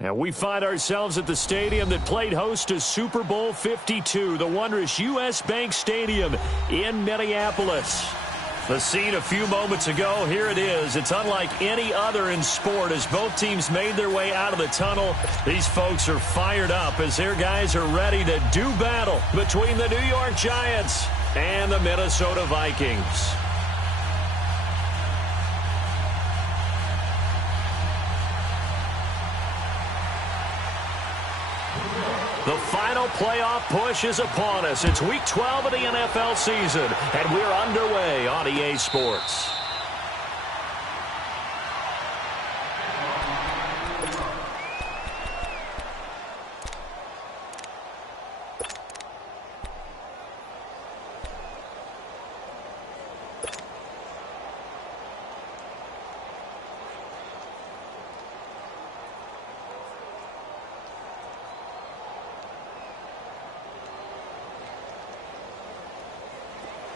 And we find ourselves at the stadium that played host to Super Bowl 52, the wondrous U.S. Bank Stadium in Minneapolis. The scene a few moments ago, here it is. It's unlike any other in sport as both teams made their way out of the tunnel. These folks are fired up as their guys are ready to do battle between the New York Giants and the Minnesota Vikings. The final playoff push is upon us. It's Week 12 of the NFL season, and we're underway on EA Sports.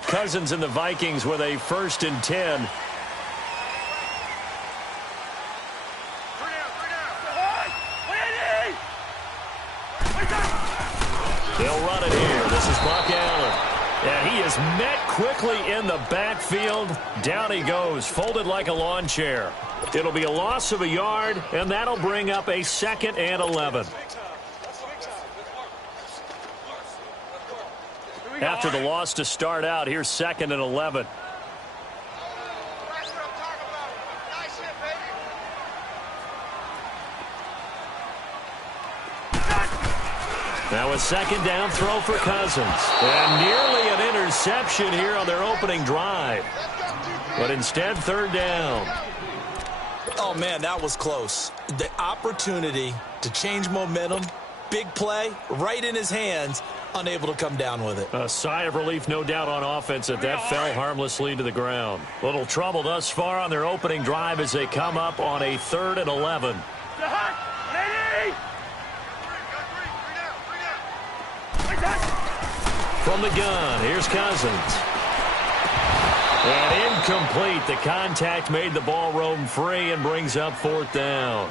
Cousins and the Vikings with a 1st and 10. They'll run it here. This is Buck Allen. And he is met quickly in the backfield. Down he goes, folded like a lawn chair. It'll be a loss of a yard, and that'll bring up a 2nd and 11. After the loss to start out, here's 2nd and 11. Now a 2nd down throw for Cousins. And nearly an interception here on their opening drive. But instead, 3rd down. Oh, man, that was close. The opportunity to change momentum, big play, right in his hands. Unable to come down with it. A sigh of relief, no doubt, on offense that fell harmlessly to the ground. Little trouble thus far on their opening drive as they come up on a 3rd and 11. From the gun, here's Cousins. And incomplete. The contact made the ball roam free and brings up 4th down.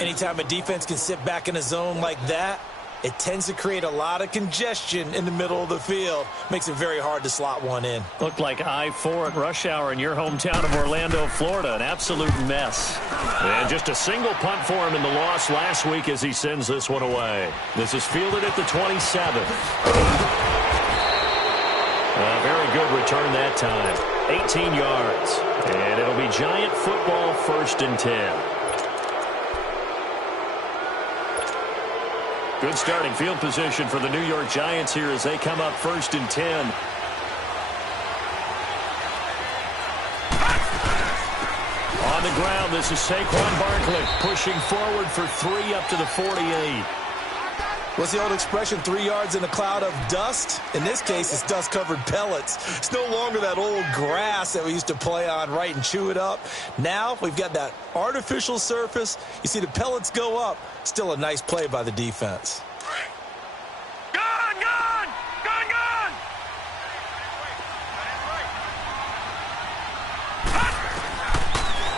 Anytime a defense can sit back in a zone like that, it tends to create a lot of congestion in the middle of the field. Makes it very hard to slot one in. Looked like I-4 at rush hour in your hometown of Orlando, Florida. An absolute mess. And just a single punt for him in the loss last week as he sends this one away. This is fielded at the 27. A very good return that time. 18 yards. And it'll be Giant football, 1st and 10. Good starting field position for the New York Giants here as they come up 1st and 10. On the ground, this is Saquon Barkley pushing forward for 3 up to the 48. What's the old expression, 3 yards in a cloud of dust? In this case, it's dust-covered pellets. It's no longer that old grass that we used to play on, right, and chew it up. Now we've got that artificial surface. You see the pellets go up. Still a nice play by the defense.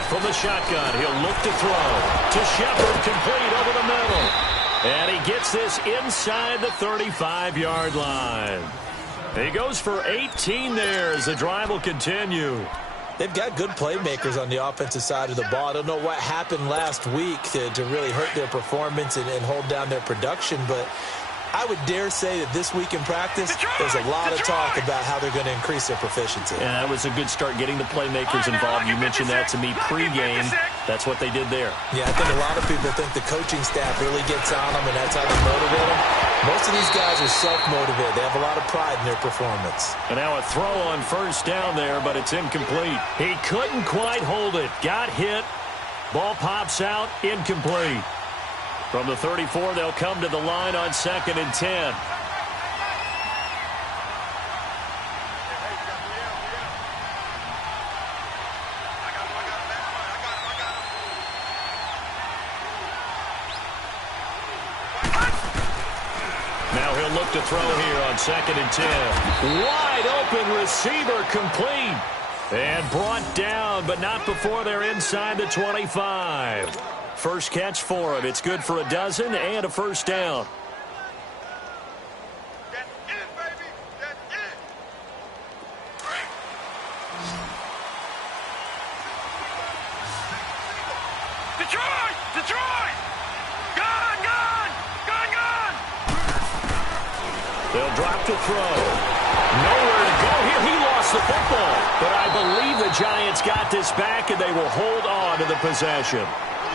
From the shotgun, he'll look to throw. To Shepard, complete over the middle. And he gets this inside the 35-yard line. He goes for 18 there as the drive will continue. They've got good playmakers on the offensive side of the ball. I don't know what happened last week to really hurt their performance and hold down their production, but I would dare say that this week in practice, there's a lot of talk about how they're going to increase their proficiency. And that was a good start getting the playmakers involved. You mentioned that to me pregame. That's what they did there. Yeah, I think a lot of people think the coaching staff really gets on them, and that's how they motivate them. Most of these guys are self-motivated. They have a lot of pride in their performance. And now a throw on 1st down there, but it's incomplete. He couldn't quite hold it. Got hit. Ball pops out. Incomplete. From the 34, they'll come to the line on 2nd and 10. Now he'll look to throw here on 2nd and 10. Wide open receiver, complete. And brought down, but not before they're inside the 25. First catch for him. It's good for a dozen and a first down. Detroit! Detroit! Gone! Gone! Gone! Gone! They'll drop to throw. Nowhere to go here. He lost the football. But I believe the Giants got this back, and they will hold on to the possession.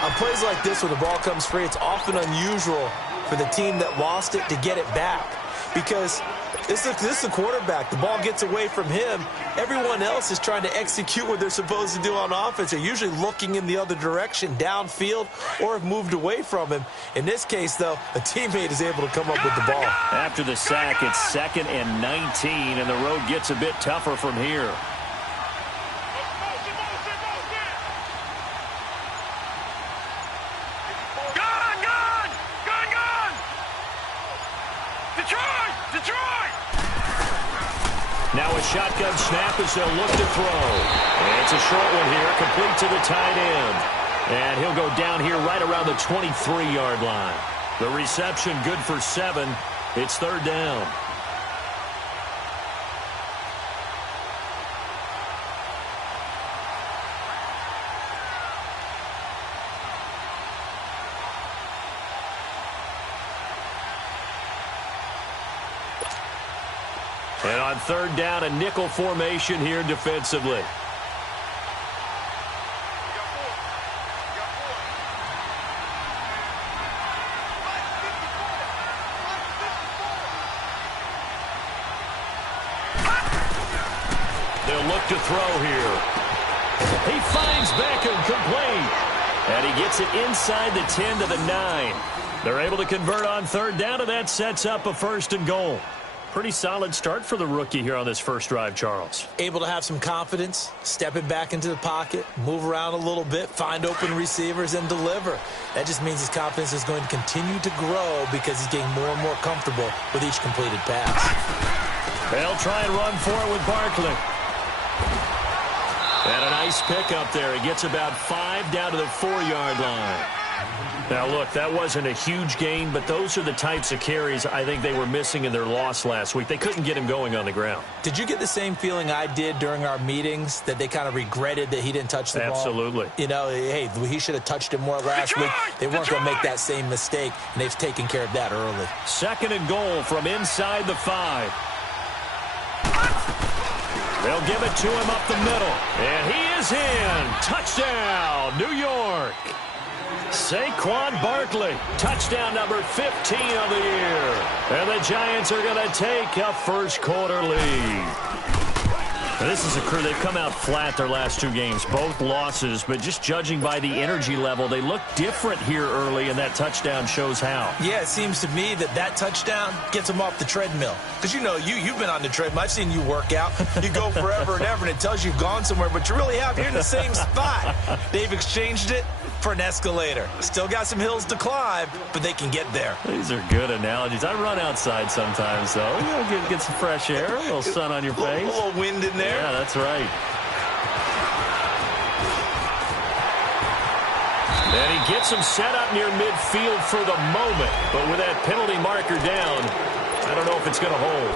On plays like this where the ball comes free, it's often unusual for the team that lost it to get it back. Because this is the quarterback. The ball gets away from him. Everyone else is trying to execute what they're supposed to do on offense. They're usually looking in the other direction, downfield, or have moved away from him. In this case, though, a teammate is able to come up with the ball. After the sack, it's 2nd and 19, and the road gets a bit tougher from here. Now a shotgun snap as they'll look to throw. And it's a short one here, complete to the tight end. And he'll go down here right around the 23-yard line. The reception good for 7. It's 3rd down. And on 3rd down, a nickel formation here defensively. They'll look to throw here. He finds Beckham complete. And he gets it inside the 10 to the 9. They're able to convert on 3rd down, and that sets up a 1st and goal. Pretty solid start for the rookie here on this first drive, Charles. Able to have some confidence, stepping back into the pocket, move around a little bit, find open receivers, and deliver. That just means his confidence is going to continue to grow because he's getting more and more comfortable with each completed pass. They'll try and run for it with Barkley. And a nice pickup there. He gets about 5 down to the 4-yard line. Now, look, that wasn't a huge gain, but those are the types of carries I think they were missing in their loss last week. They couldn't get him going on the ground. Did you get the same feeling I did during our meetings, that they kind of regretted that he didn't touch the ball? Absolutely. You know, hey, he should have touched it more last week. They weren't going to make that same mistake, and they've taken care of that early. 2nd and goal from inside the 5. They'll give it to him up the middle. And he is in. Touchdown, New York. Saquon Barkley, touchdown number 15 of the year. And the Giants are going to take a first-quarter lead. Now, this is a crew. They've come out flat their last 2 games, both losses, but just judging by the energy level, they look different here early, and that touchdown shows how. Yeah, it seems to me that touchdown gets them off the treadmill. Because, you know, you've been on the treadmill. I've seen you work out. You go forever and ever, and it tells you you've gone somewhere, but you really have. You're in the same spot. They've exchanged it for an escalator. Still got some hills to climb, but they can get there. These are good analogies. I run outside sometimes, though. You know, get some fresh air, a little sun on your face. A little wind in there. Yeah, that's right. And he gets him set up near midfield for the moment. But with that penalty marker down, I don't know if it's going to hold.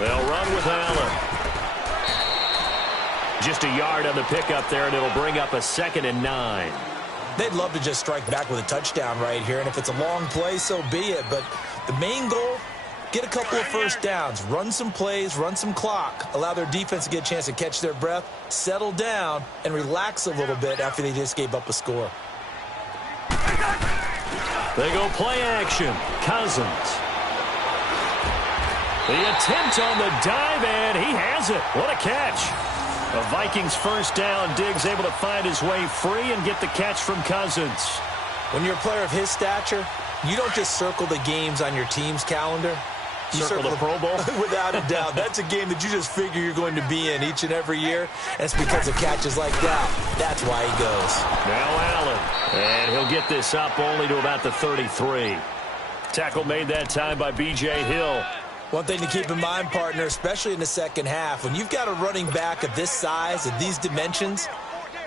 They'll run with Allen. Just a yard on the pickup there, and it'll bring up a 2nd and 9. They'd love to just strike back with a touchdown right here, and if it's a long play, so be it. But the main goal, get a couple of first downs, run some plays, run some clock, allow their defense to get a chance to catch their breath, settle down, and relax a little bit after they just gave up a score. They go play action. Cousins. The attempt on the dive, and he has it. What a catch. The Vikings first down. Diggs able to find his way free and get the catch from Cousins. When you're a player of his stature, you don't just circle the games on your team's calendar. Circle the Pro Bowl? Without a doubt. That's a game that you just figure you're going to be in each and every year. And it's because of catches like that. That's why he goes. Now Allen. And he'll get this up only to about the 33. Tackle made that time by B.J. Hill. One thing to keep in mind, partner, especially in the second half, when you've got a running back of this size, of these dimensions,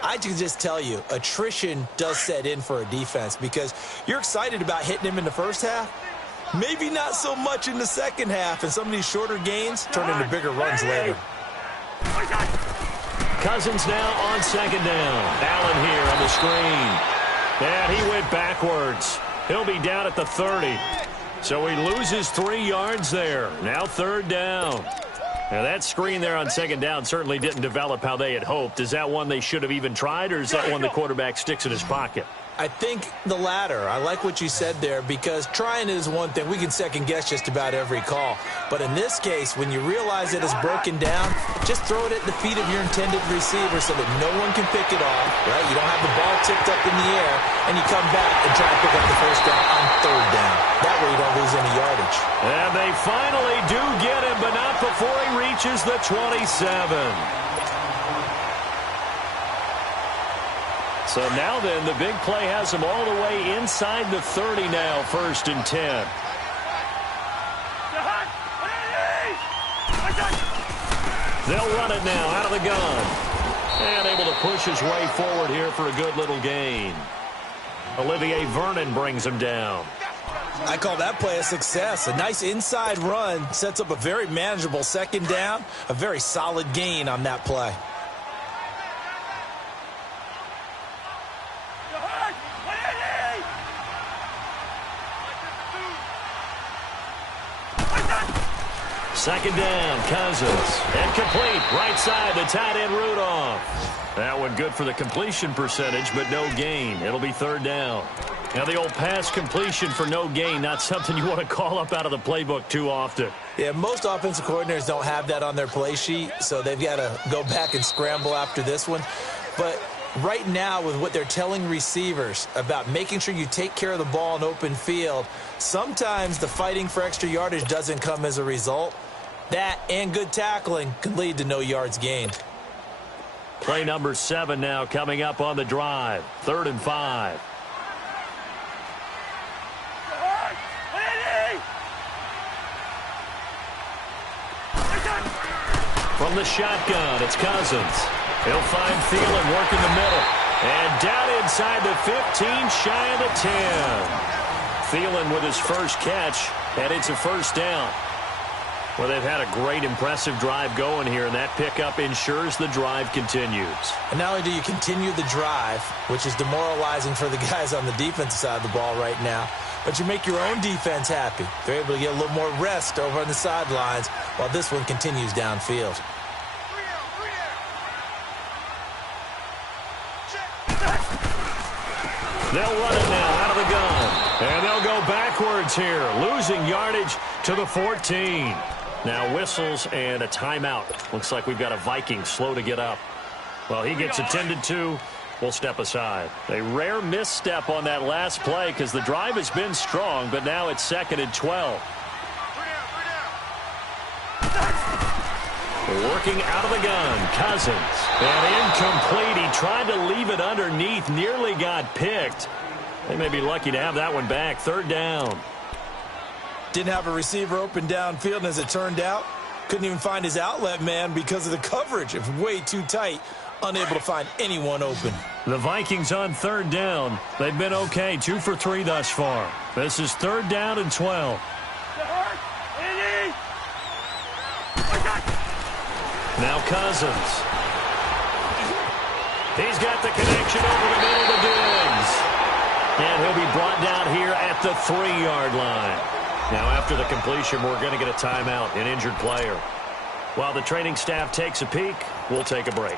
I can just tell you, attrition does set in for a defense because you're excited about hitting him in the first half. Maybe not so much in the second half, and some of these shorter gains turn into bigger runs later. Cousins now on second down. Allen here on the screen. And he went backwards. He'll be down at the 30. So he loses 3 yards there. Now third down. Now that screen there on second down certainly didn't develop how they had hoped. Is that one they should have even tried, or is that one the quarterback sticks in his pocket? I think the latter. I like what you said there because trying is one thing. We can second guess just about every call. But in this case, when you realize it is broken down, just throw it at the feet of your intended receiver so that no one can pick it off, right? You don't have the ball tipped up in the air, and you come back and try to pick up the first down on third down. That way you don't lose any yardage. And they finally do get him, but not before he reaches the 27. So now then, the big play has them all the way inside the 30 now, 1st and 10. They'll run it now out of the gun. And able to push his way forward here for a good little gain. Olivier Vernon brings him down. I call that play a success. A nice inside run sets up a very manageable second down. A very solid gain on that play. Second down, Cousins. And complete, right side, the tight end Rudolph. That one good for the completion percentage, but no gain. It'll be third down. Now the old pass completion for no gain, not something you want to call up out of the playbook too often. Yeah, most offensive coordinators don't have that on their play sheet, so they've got to go back and scramble after this one. But right now, with what they're telling receivers about making sure you take care of the ball in open field, sometimes the fighting for extra yardage doesn't come as a result. That and good tackling can lead to no yards gained. Play number 7 now coming up on the drive. 3rd and 5. From the shotgun, it's Cousins. He'll find Thielen working the middle. And down inside the 15, shy of the 10. Thielen with his first catch, and it's a first down. Well, they've had a great, impressive drive going here, and that pickup ensures the drive continues. And not only do you continue the drive, which is demoralizing for the guys on the defensive side of the ball right now, but you make your own defense happy. They're able to get a little more rest over on the sidelines while this one continues downfield. They'll run it now out of the gun. And they'll go backwards here, losing yardage to the 14. Now whistles and a timeout. Looks like we've got a Viking slow to get up. Well, he gets attended to. We'll step aside. A rare misstep on that last play because the drive has been strong, but now it's 2nd and 12. Working out of the gun, Cousins. And incomplete. He tried to leave it underneath, nearly got picked. They may be lucky to have that one back. 3rd down. Didn't have a receiver open downfield, and as it turned out, couldn't even find his outlet man because of the coverage. It was way too tight, unable to find anyone open. The Vikings on 3rd down. They've been okay, 2 for 3 thus far. This is 3rd down and 12. Now Cousins. He's got the connection over the middle to Diggs. And he'll be brought down here at the 3-yard line. Now after the completion, we're going to get a timeout, an injured player. While the training staff takes a peek, we'll take a break.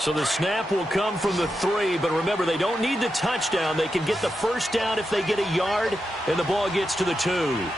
So the snap will come from the 3, but remember, they don't need the touchdown. They can get the first down if they get a yard, and the ball gets to the 2.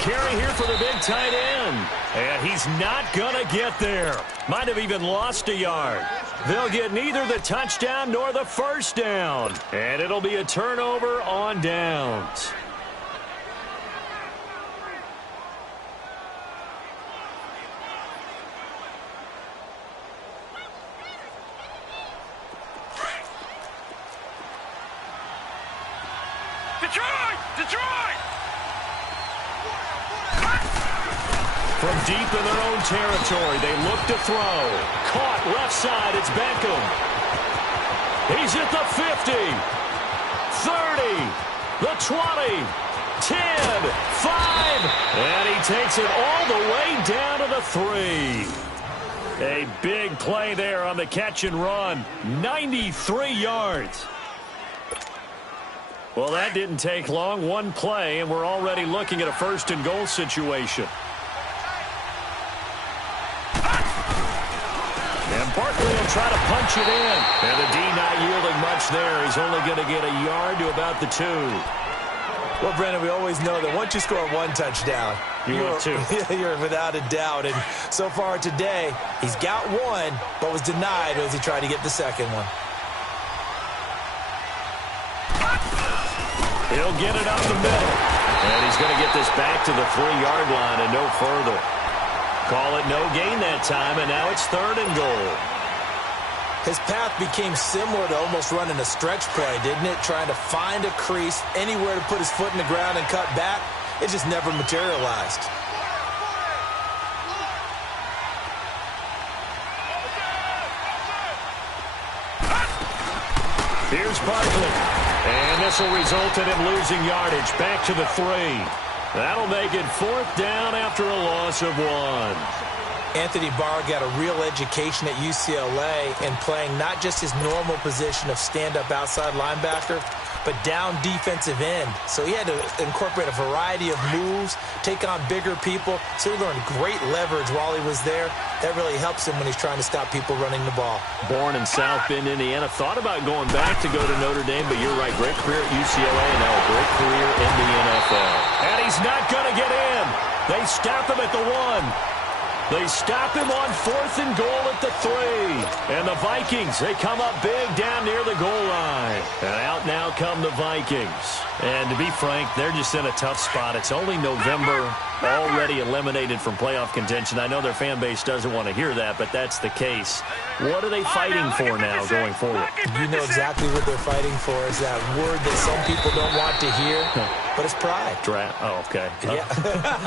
carry here for the big tight end. And he's not going to get there. Might have even lost a yard. They'll get neither the touchdown nor the first down. And it'll be a turnover on downs. Detroit! Detroit! From deep in their own territory, they look to throw. Caught left side, it's Beckham. He's at the 50, 30, the 20, 10, 5, and he takes it all the way down to the 3. A big play there on the catch and run, 93 yards. Well, that didn't take long. One play, and we're already looking at a first and goal situation. And Barkley will try to punch it in. And the D not yielding much there. He's only going to get a yard to about the 2. Well, Brandon, we always know that once you score one touchdown, you're without a doubt. And so far today, he's got one, but was denied as he tried to get the second one. He'll get it up the middle. And he's going to get this back to the 3-yard line and no further. Call it no gain that time, and now it's 3rd and goal. His path became similar to almost running a stretch play, didn't it? Trying to find a crease, anywhere to put his foot in the ground and cut back. It just never materialized. Here's Barkley. And this will result in him losing yardage. Back to the 3. That'll make it 4th down after a loss of 1. Anthony Barr got a real education at UCLA in playing not just his normal position of stand-up outside linebacker, but down defensive end. So he had to incorporate a variety of moves, take on bigger people. So he learned great leverage while he was there. That really helps him when he's trying to stop people running the ball. Born in South Bend, Indiana. Thought about going back to go to Notre Dame, but you're right. Great career at UCLA and now a great career in the NFL. And he's not going to get in. They stop him at the 1. They stop him on 4th and goal at the 3. And the Vikings, they come up big down near the goal line. And out now come the Vikings. And to be frank, they're just in a tough spot. It's only November, already eliminated from playoff contention. I know their fan base doesn't want to hear that, but that's the case. What are they fighting for now going forward? You know exactly what they're fighting for is that word that some people don't want to hear, but it's pride. Draft. Oh, okay. Yeah.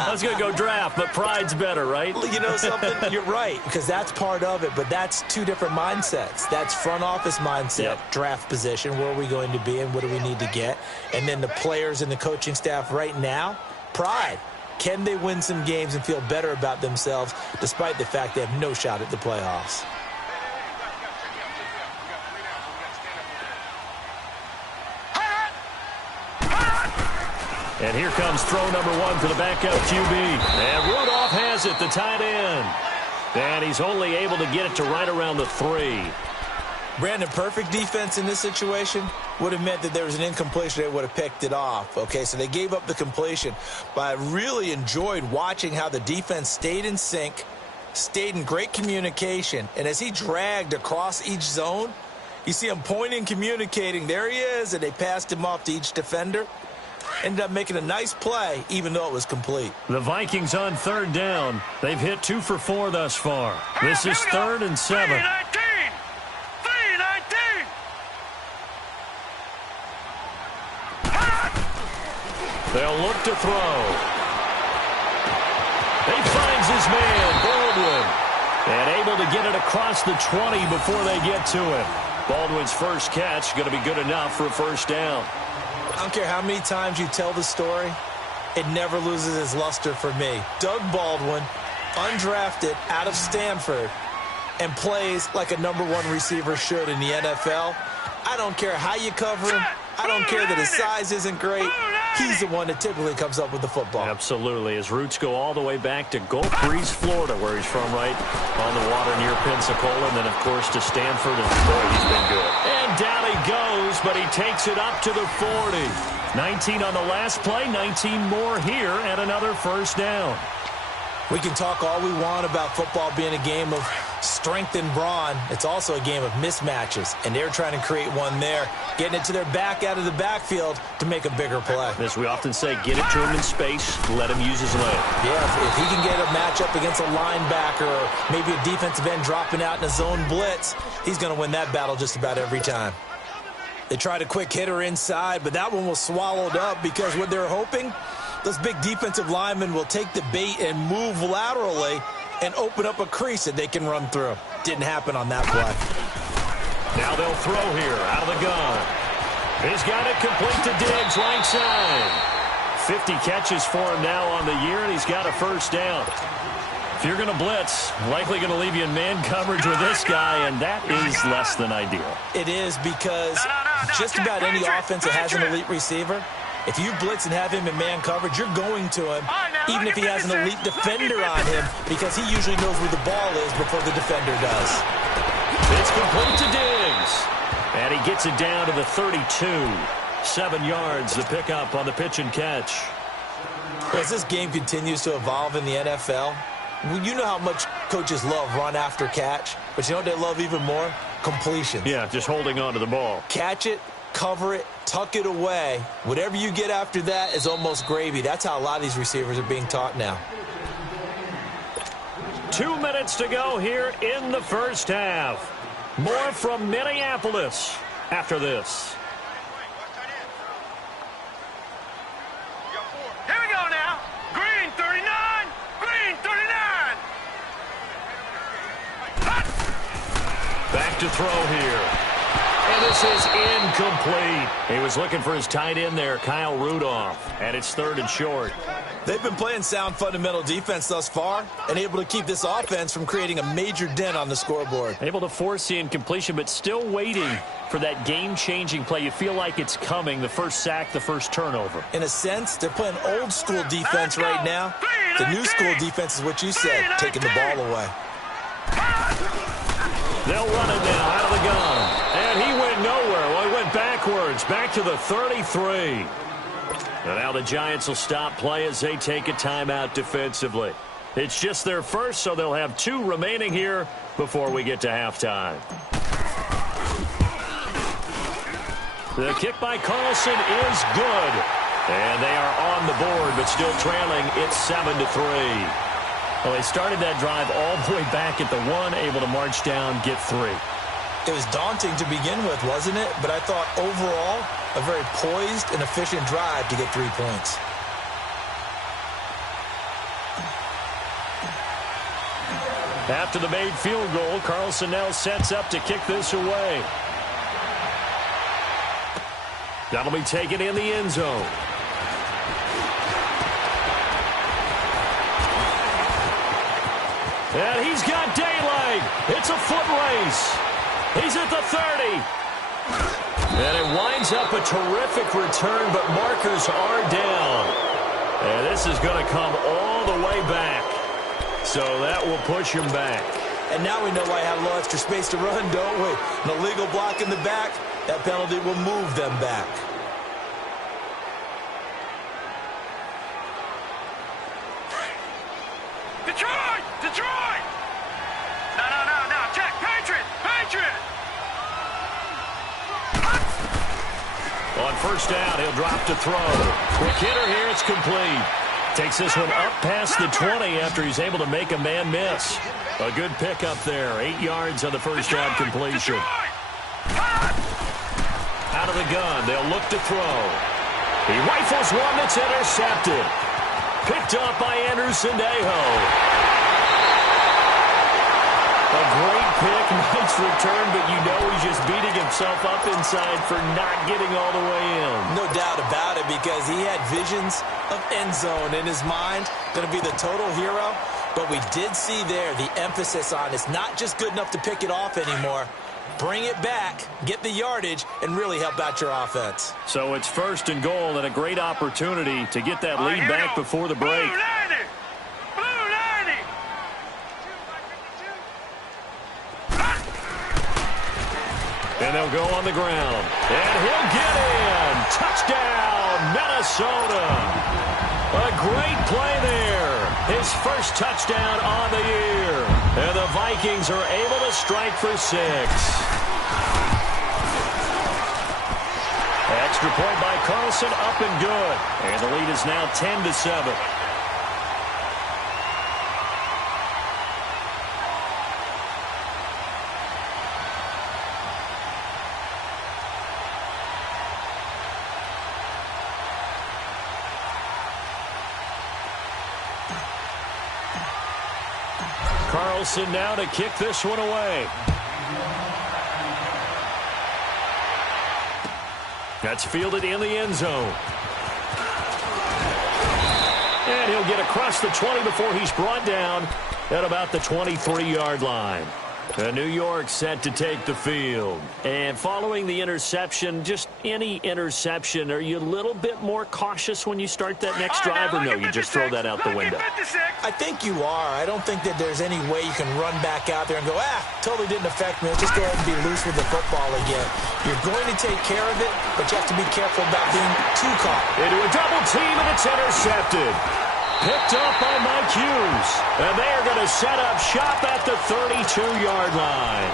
I was going to go draft, but pride's better, right? You know something? You're right, because that's part of it, but that's two different mindsets. That's front office mindset, draft position, where are we going to be and what do we need to get? And then the players and the coaching staff right now, pride. Can they win some games and feel better about themselves despite the fact they have no shot at the playoffs? And here comes throw number 1 for the backup QB. And Rudolph has it, the tight end. And he's only able to get it to right around the 3. Brandon, perfect defense in this situation would have meant that there was an incompletion. They would have picked it off. Okay, so they gave up the completion. But I really enjoyed watching how the defense stayed in sync, stayed in great communication. And as he dragged across each zone, you see him pointing, communicating. There he is, and they passed him off to each defender. Ended up making a nice play, even though it was complete. The Vikings on 3rd down. They've hit 2 for 4 thus far. This is 3rd and 7. 3-19. They'll look to throw. He finds his man, Baldwin. And able to get it across the 20 before they get to him. Baldwin's first catch going to be good enough for a first down. I don't care how many times you tell the story, it never loses its luster for me. Doug Baldwin, undrafted out of Stanford, and plays like a #1 receiver should in the NFL. I don't care how you cover him. I don't care that his size isn't great. He's the one that typically comes up with the football. Absolutely. His roots go all the way back to Gulf Breeze, Florida, where he's from, right on the water near Pensacola, and then, of course, to Stanford, and boy, he's been good. And down he goes, but he takes it up to the 40. 19 on the last play, 19 more here, and another first down. We can talk all we want about football being a game of strength and brawn. It's also a game of mismatches, and they're trying to create one there, getting it to their back out of the backfield to make a bigger play. As we often say, get it to him in space, let him use his leg. Yeah, if he can get a matchup against a linebacker or maybe a defensive end dropping out in a zone blitz, he's going to win that battle just about every time. They tried a quick hitter inside, but that one was swallowed up because what they're hoping, those big defensive linemen will take the bait and move laterally and open up a crease that they can run through. Didn't happen on that play. Now they'll throw here out of the gun. He's got it complete to Diggs, right side. 50 catches for him now on the year, and he's got a first down. If you're going to blitz, likely going to leave you in man coverage with this guy, and that is less than ideal. It is because just about any offense that has an elite receiver, if you blitz and have him in man coverage, you're going to him, even if he has an elite defender on him, because he usually knows where the ball is before the defender does. It's complete to Diggs. And he gets it down to the 32. 7 yards, the pickup on the pitch and catch. As this game continues to evolve in the NFL, you know how much coaches love run after catch, but you know what they love even more? Completions. Yeah, just holding on to the ball. Catch it, cover it, tuck it away. Whatever you get after that is almost gravy. That's how a lot of these receivers are being taught now. 2 minutes to go here in the first half. More from Minneapolis after this. Here we go now. Green 39. Green 39. Back to throw here. And this is incomplete. He was looking for his tight end there, Kyle Rudolph. And it's 3rd and short. They've been playing sound fundamental defense thus far and able to keep this offense from creating a major dent on the scoreboard. Able to force the incompletion, but still waiting for that game-changing play. You feel like it's coming, the first sack, the first turnover. In a sense, they're playing old-school defense right now. The new-school defense is what you said, taking the ball away. They'll run it now out of the gun. And he went nowhere. Well, he went backwards, back to the 33. And now the Giants will stop play as they take a timeout defensively. It's just their first, so they'll have 2 remaining here before we get to halftime. The kick by Carlson is good. And they are on the board, but still trailing. It's 7-3. Well, they started that drive all the way back at the 1, able to march down, get 3. It was daunting to begin with, wasn't it? But I thought overall, a very poised and efficient drive to get 3 points. After the made field goal, Carlson now sets up to kick this away. That'll be taken in the end zone. And he's got daylight. It's a foot race. He's at the 30. And it winds up a terrific return, but markers are down. And this is going to come all the way back. So that will push him back. And now we know why I had a little extra space to run, don't we? An illegal block in the back, that penalty will move them back. Detroit! Detroit! No. Check. Patriot! Patriot! On first down, he'll drop to throw. Quick hitter here, it's complete. Takes this one up past the 20 after he's able to make a man miss. A good pickup there. 8 yards on the first down completion. Out of the gun, they'll look to throw. He rifles one that's intercepted. Picked up by Andrew Sendejo. A great pick, nice return, but you know he's just beating himself up inside for not getting all the way in. No doubt about it, because he had visions of end zone in his mind. Going to be the total hero. But we did see there the emphasis on it's not just good enough to pick it off anymore. Bring it back, get the yardage, and really help out your offense. So it's 1st and goal and a great opportunity to get that lead back before the break. Blue 90! And they'll They'll go on the ground. And he'll get in. Touchdown, Minnesota. A great play there. His first touchdown on the year. And the Vikings are able to strike for 6. Extra point by Carlson, up and good. And the lead is now 10-7. Carlson now to kick this one away. That's fielded in the end zone. And he'll get across the 20 before he's brought down at about the 23-yard line. New York set to take the field. And following the interception, just any interception, are you a little bit more cautious when you start that next drive, or no, you just throw that out the window? I think you are. I don't think that there's any way you can run back out there and go, totally didn't affect me. Let's just go ahead and be loose with the football again. You're going to take care of it, but you have to be careful about being too caught. Into a double team, and it's intercepted. Picked up by Mike Hughes. And they are going to set up shop at the 32-yard line.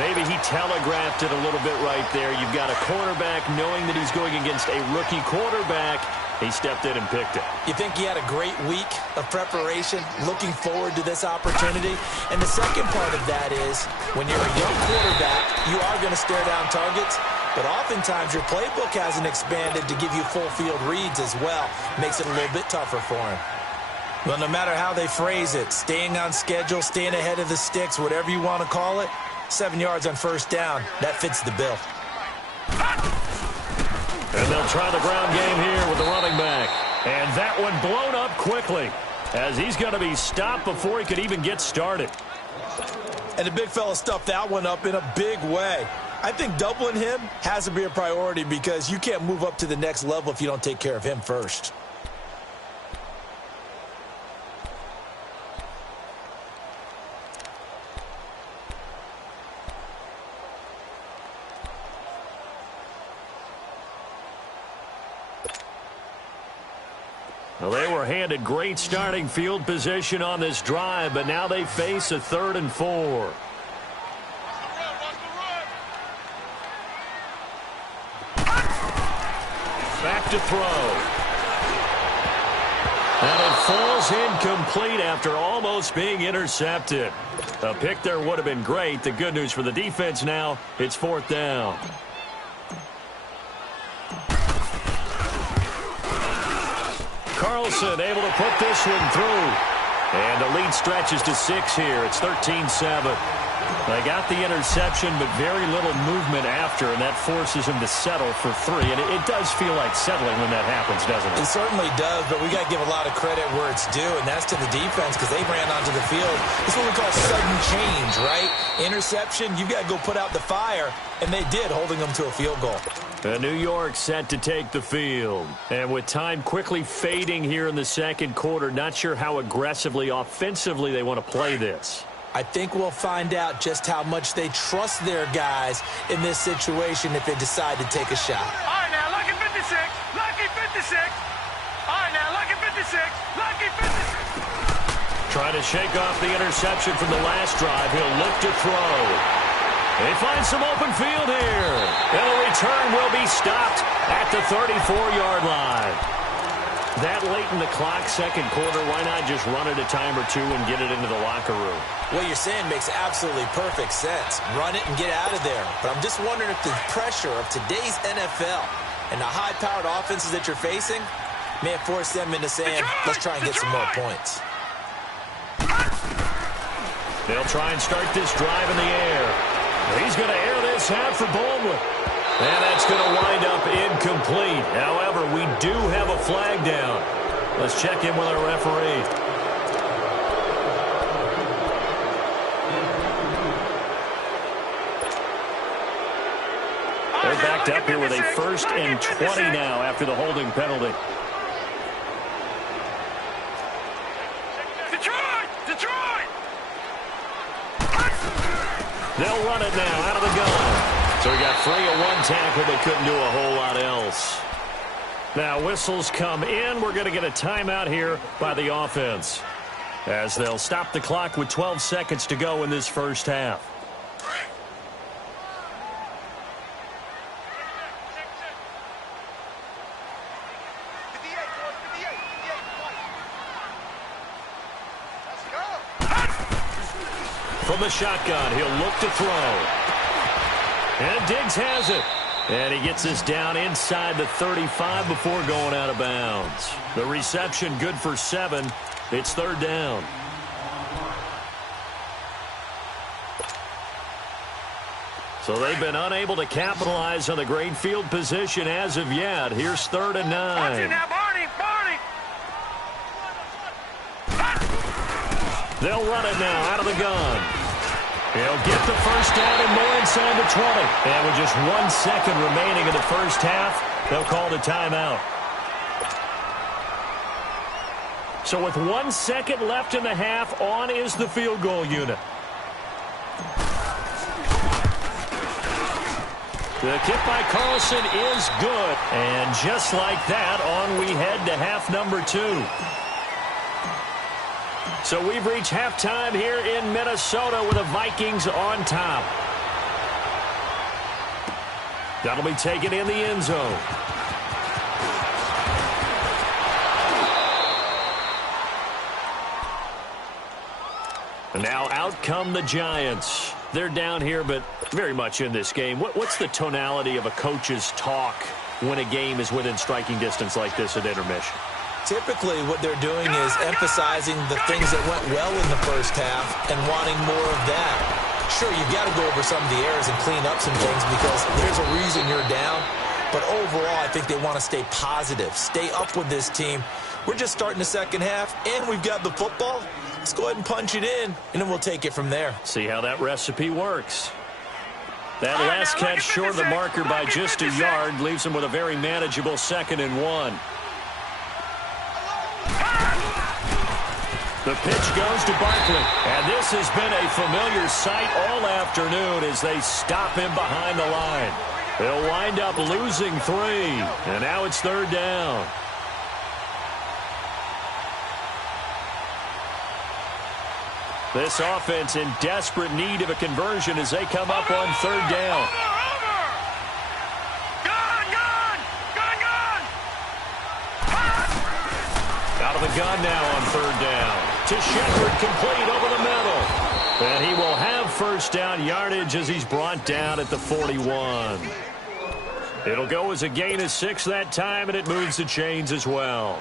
Maybe he telegraphed it a little bit right there. You've got a cornerback knowing that he's going against a rookie quarterback. He stepped in and picked it. You think he had a great week of preparation, looking forward to this opportunity? And the second part of that is, when you're a young quarterback, you are going to stare down targets. But oftentimes, your playbook hasn't expanded to give you full field reads as well. Makes it a little bit tougher for him. Well, no matter how they phrase it, staying on schedule, staying ahead of the sticks, whatever you want to call it, 7 yards on first down, that fits the bill. And they'll try the ground game here with the running back. And that one blown up quickly, as he's going to be stopped before he could even get started. And the big fella stuffed that one up in a big way. I think doubling him has to be a priority because you can't move up to the next level if you don't take care of him first. Well, they were handed great starting field position on this drive, but now they face a 3rd and 4. Back to throw. And it falls incomplete after almost being intercepted. A pick there would have been great. The good news for the defense now, it's 4th down. Carlson able to put this one through. And the lead stretches to 6 here. It's 13-7. They got the interception, but very little movement after, and that forces him to settle for 3. And it does feel like settling when that happens, doesn't it? It certainly does, but we got to give a lot of credit where it's due, and that's to the defense because they ran onto the field. It's what we call sudden change, right? Interception, you've got to go put out the fire, and they did, holding them to a field goal. New York set to take the field. And with time quickly fading here in the second quarter, not sure how aggressively, offensively they want to play this. I think we'll find out just how much they trust their guys in this situation if they decide to take a shot. All right, now, lucky 56. Lucky 56. All right, now, lucky 56. Lucky 56. Trying to shake off the interception from the last drive. He'll look to throw. They find some open field here. And the return will be stopped at the 34-yard line. That late in the clock, second quarter, why not just run it a time or two and get it into the locker room? What you're saying makes absolutely perfect sense. Run it and get out of there. But I'm just wondering if the pressure of today's NFL and the high-powered offenses that you're facing may have forced them into saying, let's try and get some more points. They'll try and start this drive in the air. He's going to air this out for Baldwin. And that's going to wind up incomplete. However, we do have a flag down. Let's check in with our referee. They're backed up here with a 1st and 20 now after the holding penalty. They'll run it now out of the gun. So he got free of one tackle but couldn't do a whole lot else. Now whistles come in. We're going to get a timeout here by the offense, as they'll stop the clock with 12 seconds to go in this first half. From the shotgun, he'll look to throw. And Diggs has it. And he gets this down inside the 35 before going out of bounds. The reception good for 7. It's third down. So they've been unable to capitalize on the great field position as of yet. Here's 3rd and 9. Watch it now, Barney! They'll run it now out of the gun. He'll get the first down and more inside the 20. And with just 1 second remaining in the first half, they'll call the timeout. So with 1 second left in the half, on is the field goal unit. The kick by Carlson is good. And just like that, on we head to half number 2. So we've reached halftime here in Minnesota with the Vikings on top. That'll be taken in the end zone. And now out come the Giants. They're down here, but very much in this game. What's the tonality of a coach's talk when a game is within striking distance like this at intermission? Typically, what they're doing is emphasizing the things that went well in the first half and wanting more of that. Sure, you've got to go over some of the errors and clean up some things because there's a reason you're down. But overall, I think they want to stay positive, stay up with this team. We're just starting the second half, and we've got the football. Let's go ahead and punch it in, and then we'll take it from there. See how that recipe works. That last catch short of the marker by just a yard leaves him with a very manageable 2nd and 1. The pitch goes to Barkley, and this has been a familiar sight all afternoon as they stop him behind the line. They'll wind up losing 3, and now it's 3rd down. This offense in desperate need of a conversion as they come up on 3rd down. Out of the gun now on 3rd down. To Shepard, complete over the middle. And he will have first down yardage as he's brought down at the 41. It'll go as a gain of 6 that time, and it moves the chains as well.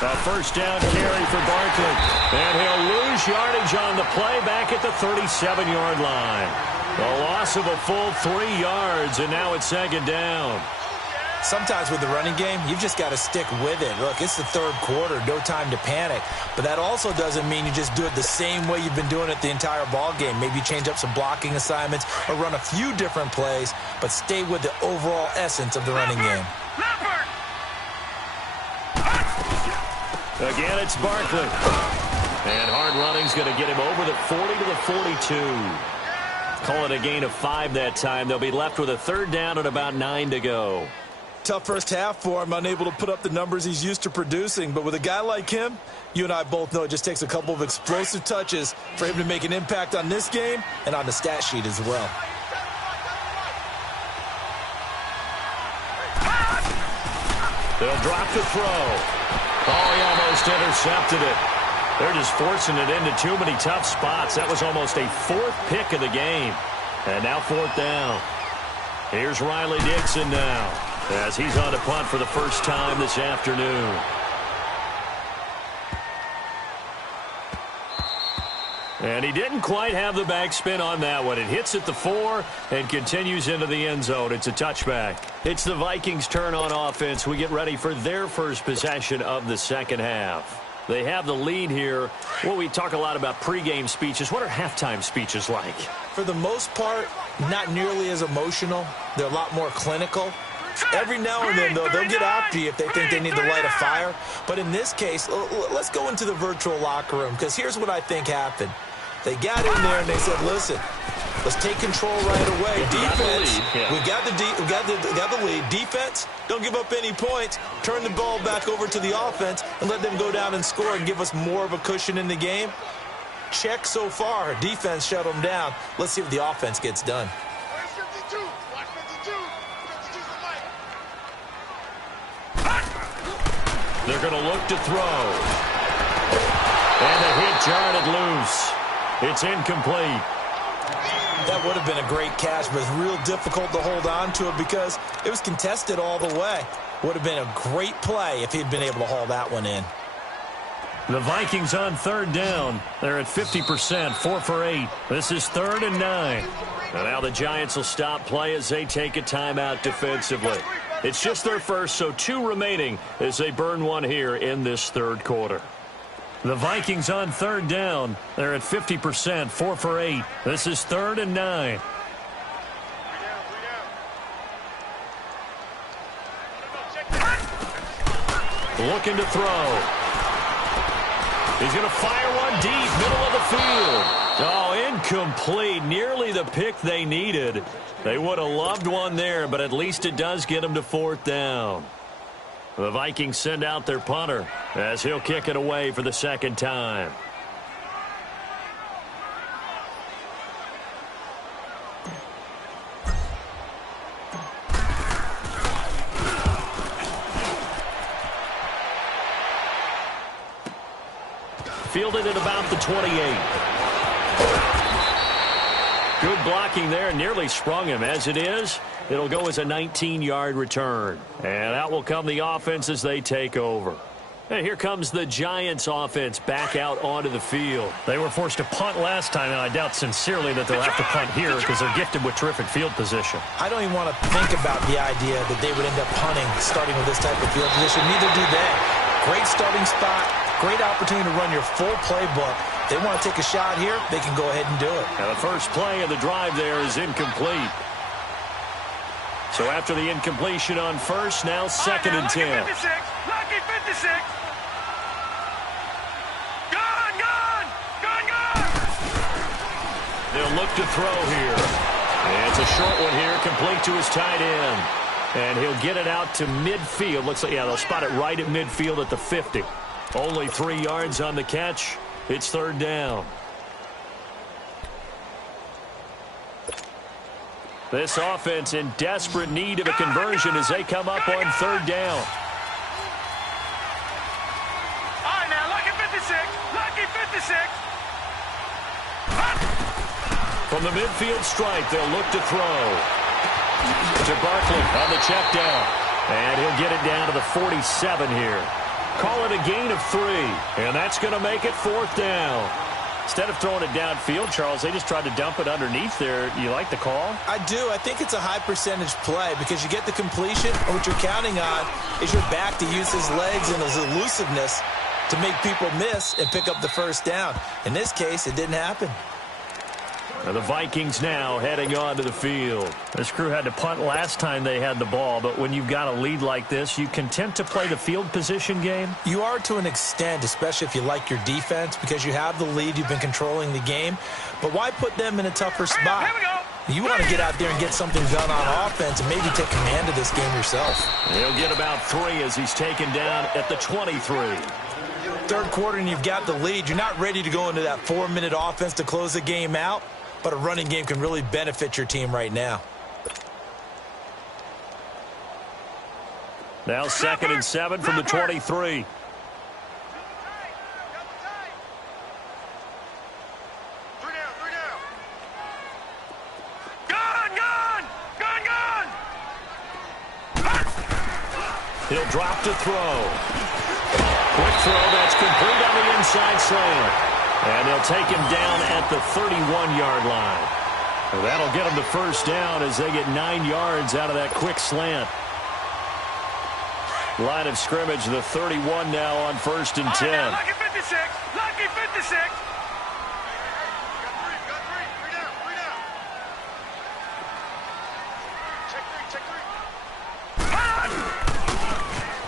A first down carry for Barkley. And he'll lose yardage on the play back at the 37-yard line. A loss of a full 3 yards, and now it's 2nd down. Sometimes with the running game, you've just got to stick with it. Look, it's the 3rd quarter, no time to panic. But that also doesn't mean you just do it the same way you've been doing it the entire ball game. Maybe change up some blocking assignments or run a few different plays, but stay with the overall essence of the running game. Again, it's Barkley. And hard running's going to get him over the 40 to the 42. Call it a gain of 5 that time. They'll be left with a 3rd down and about 9 to go. Tough first half for him, unable to put up the numbers he's used to producing. But with a guy like him, you and I both know it just takes a couple of explosive touches for him to make an impact on this game and on the stat sheet as well. They'll drop the throw. Oh, he almost intercepted it. They're just forcing it into too many tough spots. That was almost a 4th pick of the game. And now 4th down. Here's Riley Dixon now, as he's on to punt for the first time this afternoon. And he didn't quite have the backspin on that one. It hits at the 4 and continues into the end zone. It's a touchback. It's the Vikings' turn on offense. We get ready for their first possession of the second half. They have the lead here. Well, we talk a lot about pregame speeches. What are halftime speeches like? For the most part, not nearly as emotional. They're a lot more clinical. Every now and then, though, they'll get after you if they think they need to light a fire. But in this case, let's go into the virtual locker room, because here's what I think happened. They got in there and they said, listen, let's take control right away. Defense, we got the lead. Defense, don't give up any points. Turn the ball back over to the offense and let them go down and score and give us more of a cushion in the game. Check so far. Defense shut them down. Let's see if the offense gets done. They're going to look to throw. And the hit jarred it loose. It's incomplete. That would have been a great catch, but it's real difficult to hold on to it because it was contested all the way. Would have been a great play if he'd been able to haul that one in. The Vikings on third down. They're at 50%, 4 for 8. This is 3rd and 9. And now the Giants will stop play as they take a timeout defensively. It's just their first, so 2 remaining as they burn one here in this third quarter. The Vikings on third down. They're at 50%, 4 for 8. This is 3rd and 9. Looking to throw. He's going to fire one deep, middle of the field. Oh, incomplete. Nearly the pick they needed. They would have loved one there, but at least it does get them to 4th down. The Vikings send out their punter as he'll kick it away for the second time. Fielded at about the 28. Good blocking there, nearly sprung him. As it is, it'll go as a 19-yard return. And out will come the offense as they take over. And here comes the Giants offense back out onto the field. They were forced to punt last time, and I doubt sincerely that they'll have to punt here because they're gifted with terrific field position. I don't even want to think about the idea that they would end up punting starting with this type of field position. Neither do they. Great starting spot, great opportunity to run your full playbook. They want to take a shot here, they can go ahead and do it. Now the first play of the drive there is incomplete. So after the incompletion on first, now 2nd and 10. Lucky 56. Gone. They'll look to throw here. And it's a short one here, complete to his tight end. And he'll get it out to midfield. Looks like, yeah, they'll spot it right at midfield at the 50. Only 3 yards on the catch. It's 3rd down. This offense in desperate need of a conversion as they come up on 3rd down. All right, now, lucky 56. Lucky 56. From the midfield stripe, they'll look to throw. To Barkley on the check down. And he'll get it down to the 47 here. Call it a gain of 3. And that's going to make it 4th down. Instead of throwing it downfield, Charles, they just tried to dump it underneath there. You like the call? I do. I think it's a high percentage play because you get the completion, and what you're counting on is your back to use his legs and his elusiveness to make people miss and pick up the first down. In this case, it didn't happen. Now the Vikings now heading onto the field. This crew had to punt last time they had the ball, but when you've got a lead like this, you content to play the field position game? You are to an extent, especially if you like your defense, because you have the lead, you've been controlling the game. But why put them in a tougher spot? You want to get out there and get something done on offense and maybe take command of this game yourself. He'll get about 3 as he's taken down at the 23. Third quarter and you've got the lead. You're not ready to go into that 4-minute offense to close the game out. But a running game can really benefit your team right now. Now 2nd and 7 from the 23. He'll drop to throw. Quick throw that's complete on the inside slant. And they'll take him down at the 31-yard line. And that'll get him the first down as they get 9 yards out of that quick slant. Line of scrimmage, the 31 now on 1st and 10. Now, lucky 56. Lucky 56. Check 3.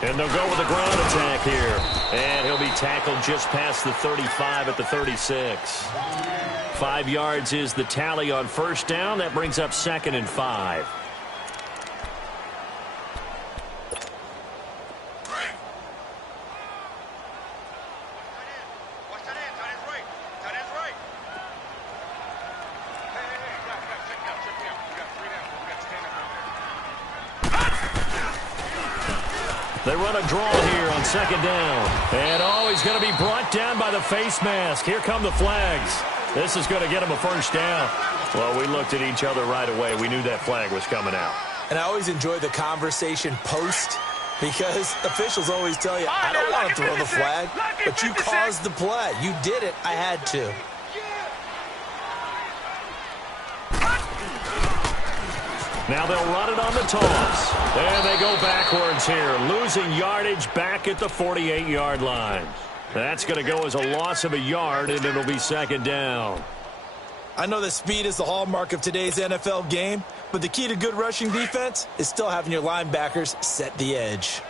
And they'll go with a ground attack here. And he'll be tackled just past the 35 at the 36. 5 yards is the tally on first down. That brings up 2nd and 5. They run a draw here on 2nd down. And he's going to be brought down by the face mask. Here come the flags. This is going to get him a first down. Well, we looked at each other right away. We knew that flag was coming out. And I always enjoy the conversation post because officials always tell you, I don't want to throw the flag, but you caused the play. You did it. I had to. Now they'll run it on the toss. And they go backwards here, losing yardage back at the 48-yard line. That's going to go as a loss of a yard, and it'll be 2nd down. I know that speed is the hallmark of today's NFL game, but the key to good rushing defense is still having your linebackers set the edge.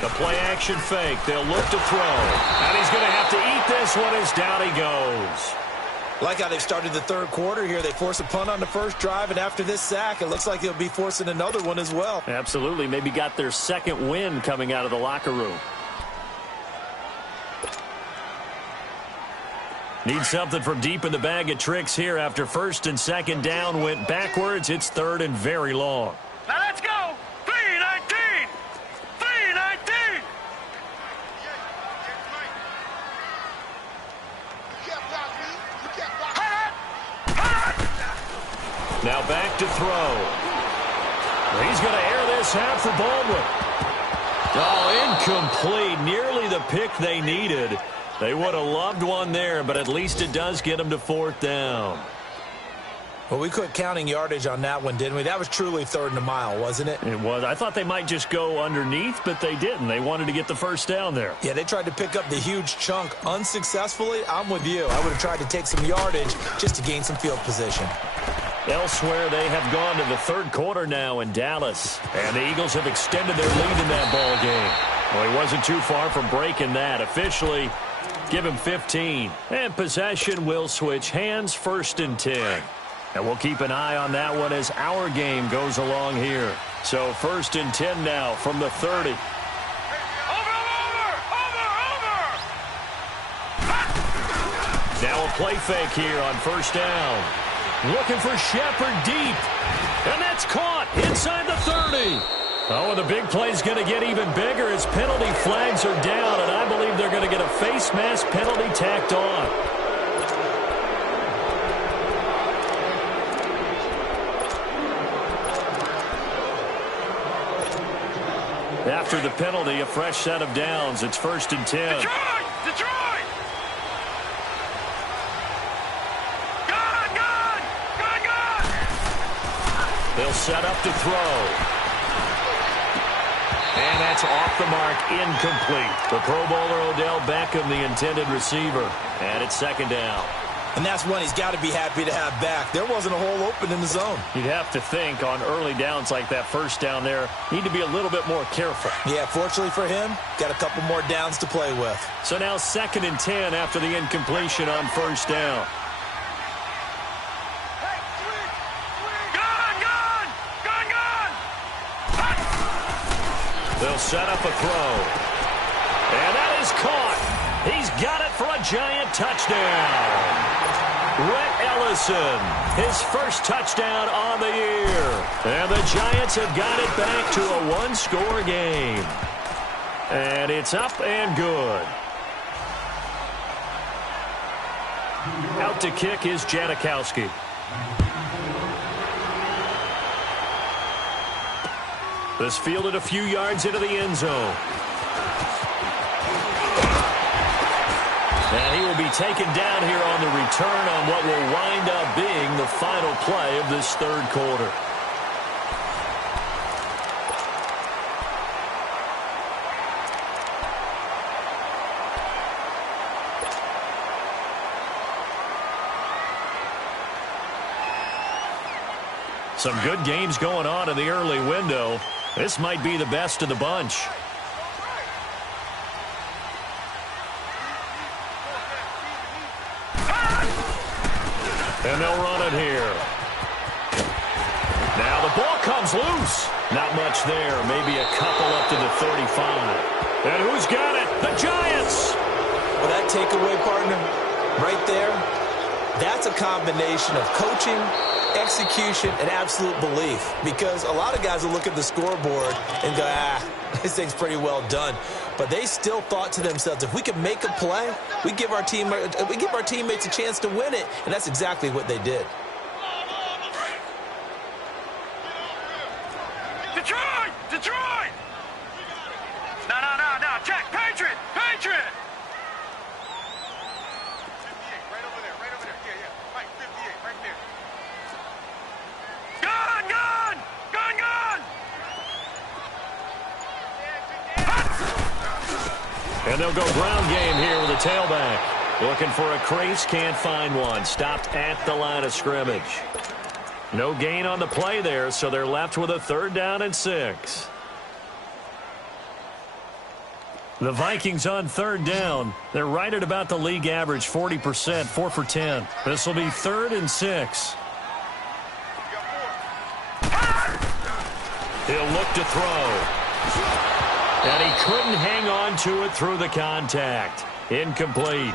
The play-action fake. They'll look to throw. And he's going to have to eat this one as down he goes. Like how they've started the third quarter here. They force a punt on the first drive, and after this sack, it looks like they'll be forcing another one as well. Absolutely. Maybe got their second win coming out of the locker room. Need something from deep in the bag of tricks here after 1st and 2nd down went backwards. It's 3rd and very long. Now let's go. 3-19. 3-19. Now back to throw. He's going to air this out for Baldwin. Oh, incomplete. Nearly the pick they needed. They would have loved one there, but at least it does get them to 4th down. Well, we quit counting yardage on that one, didn't we? That was truly 3rd and a mile, wasn't it? It was. I thought they might just go underneath, but they didn't. They wanted to get the first down there. Yeah, they tried to pick up the huge chunk unsuccessfully. I'm with you. I would have tried to take some yardage just to gain some field position. Elsewhere, they have gone to the 3rd quarter now in Dallas, and the Eagles have extended their lead in that ball game. Well, he wasn't too far from breaking that. Officially, give him 15. And possession will switch hands, 1st and 10. And we'll keep an eye on that one as our game goes along here. So 1st and 10 now from the 30. Now a play fake here on 1st down. Looking for Shepard deep. And that's caught inside the 30. Oh, and the big play's going to get even bigger as penalty flags are down, and I believe they're going to get a face mask penalty tacked on. After the penalty, a fresh set of downs. It's 1st and 10. Detroit! They'll set up to throw. And that's off the mark, incomplete. The Pro Bowler Odell Beckham, the intended receiver. And it's 2nd down. And that's one he's got to be happy to have back. There wasn't a hole open in the zone. You'd have to think on early downs like that 1st down there, need to be a little bit more careful. Yeah, fortunately for him, got a couple more downs to play with. So now 2nd and 10 after the incompletion on 1st down. They'll set up a throw. And that is caught. He's got it for a giant touchdown. Rhett Ellison, his first touchdown on the year. And the Giants have got it back to a one-score game. And it's up and good. Out to kick is Janikowski. This fielded a few yards into the end zone. And he will be taken down here on the return on what will wind up being the final play of this 3rd quarter. Some good games going on in the early window. This might be the best of the bunch. And they'll run it here. Now the ball comes loose. Not much there. Maybe a couple up to the 35. And who's got it? The Giants! Well, that takeaway, partner, right there, that's a combination of coaching, execution, and absolute belief. Because a lot of guys will look at the scoreboard and go, this thing's pretty well done. But they still thought to themselves, if we can make a play, we give our teammates a chance to win it. And that's exactly what they did. Detroit! Detroit! No, Jack, Patriot! Patriot! 58, right over there. Yeah. Mike, 58, right there. Gun! And they'll go ground game here with a tailback. Looking for a crease, can't find one. Stopped at the line of scrimmage. No gain on the play there, so they're left with a 3rd down and 6. The Vikings on 3rd down. They're right at about the league average, 40%, 4 for 10. This will be 3rd and 6. He'll look to throw. And he couldn't hang on to it through the contact. Incomplete.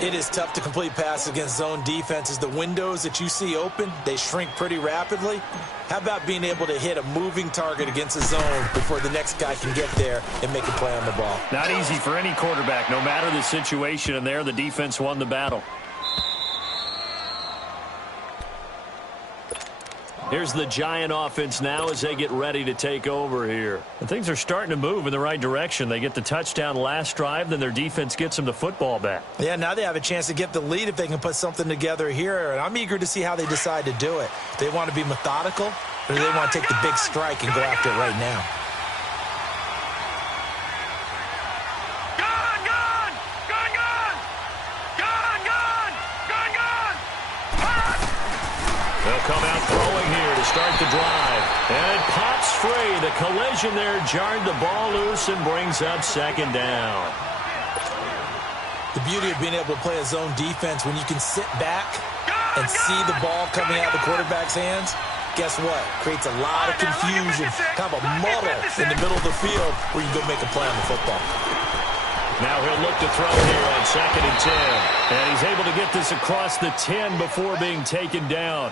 It is tough to complete passes against zone defenses. The windows that you see open, they shrink pretty rapidly. How about being able to hit a moving target against a zone before the next guy can get there and make a play on the ball? Not easy for any quarterback, no matter the situation. And there, the defense won the battle. Here's the Giant offense now as they get ready to take over here. And things are starting to move in the right direction. They get the touchdown last drive, then their defense gets them the football back. Yeah, now they have a chance to get the lead if they can put something together here. And I'm eager to see how they decide to do it. They want to be methodical, or do they want to take the big strike and go after it right now? They'll come out throwing here to start the drive. And it pops free. The collision there jarred the ball loose and brings up 2nd down. The beauty of being able to play a zone defense when you can sit back and see the ball coming out of the quarterback's hands, guess what? Creates a lot of confusion, kind of a muddle in the middle of the field where you go make a play on the football. Now he'll look to throw here on 2nd and 10. And he's able to get this across the 10 before being taken down.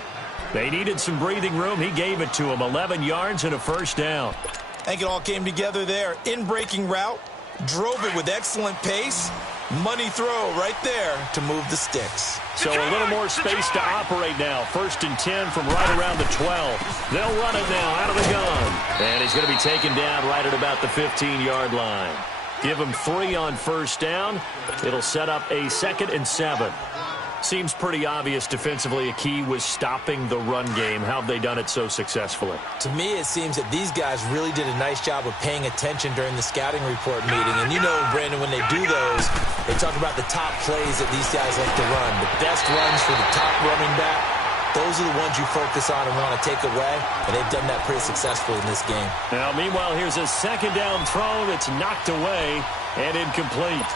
They needed some breathing room. He gave it to him. 11 yards and a 1st down. I think it all came together there. In-breaking route, drove it with excellent pace. Money throw right there to move the sticks. So a little more space to operate now. 1st and 10 from right around the 12. They'll run it now out of the gun. And he's going to be taken down right at about the 15-yard line. Give him 3 on 1st down. It'll set up a 2nd and 7. Seems pretty obvious defensively a key was stopping the run game. How have they done it so successfully? To me, it seems that these guys really did a nice job of paying attention during the scouting report meeting. And you know, Brandon, when they do those, they talk about the top plays that these guys like to run. The best runs for the top running back. Those are the ones you focus on and want to take away. And they've done that pretty successfully in this game. Now, meanwhile, here's a 2nd down throw that's knocked away and incomplete.